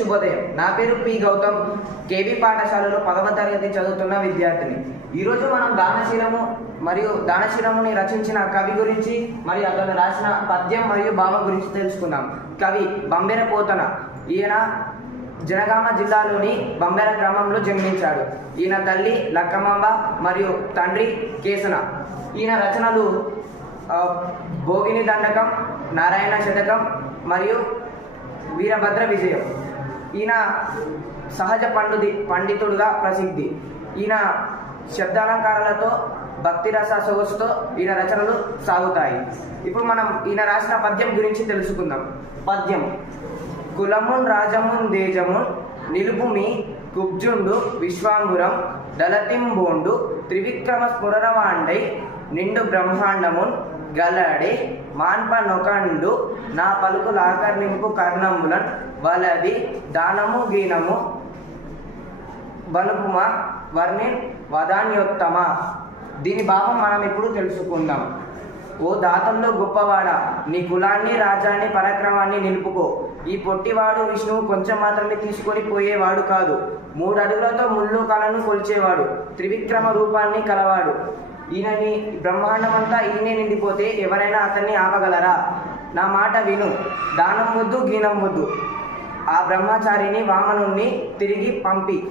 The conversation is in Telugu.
శుభోదయం. నా పేరు పి. గౌతమ్. కేబీ పాఠశాలలో పదవ తరగతి చదువుతున్న విద్యార్థిని. ఈరోజు మనం దానశీలము మరియు దానశీలముని రచించిన కవి గురించి మరియు అతను రాసిన పద్యం మరియు భావం గురించి తెలుసుకుందాం. కవి బంబెర పోతన. ఈయన జనగామ జిల్లాలోని బంబెర గ్రామంలో జన్మించాడు. ఈయన తల్లి లక్కమాంబ మరియు తండ్రి కేసన. ఈయన రచనలు భోగిని దండకం నారాయణ శతకం మరియు వీరభద్ర విజయం. ఈయన సహజ పండుది పండితుడుగా ప్రసిద్ధి. ఈయన శబ్దాలంకారాలతో భక్తి రస సొగసుతో ఈయన రచనలు సాగుతాయి. ఇప్పుడు మనం ఈయన రాసిన పద్యం గురించి తెలుసుకుందాం. పద్యం. కులమున్ రాజమున్ దేజమున్ నిలుపుమి కుబ్జుండు విశ్వాంగురం దళతింబోండు త్రివిక్రమ స్ఫురరవాండై నిండు బ్రహ్మాండమున్ గలడి మాన్ప నొకండు నా పలుకుల ఆకర్ణింపు కర్ణములన్ వలది దానము గీనము బలుపుమ వర్ణిన్ వదాన్యోత్తమ దీని భావం మనం ఇప్పుడు తెలుసుకుందాం. ఓ దాతంలో గొప్పవాడా నీ కులాన్ని రాజ్యాన్ని పరాక్రమాన్ని నిలుపుకో. ఈ పొట్టివాడు విష్ణువు కొంచెం మాత్రమే తీసుకొని పోయేవాడు కాదు. మూడు అడుగులతో ముళ్ళు కలను కొలిచేవాడు. త్రివిక్రమ రూపాన్ని కలవాడు. ఈయనని బ్రహ్మాండమంతా ఈయనే నిండిపోతే ఎవరైనా అతన్ని ఆపగలరా? నా మాట విను. దానం వద్దు గీనం వద్దు. ఆ బ్రహ్మచారిని వామనుణ్ణి తిరిగి పంపి.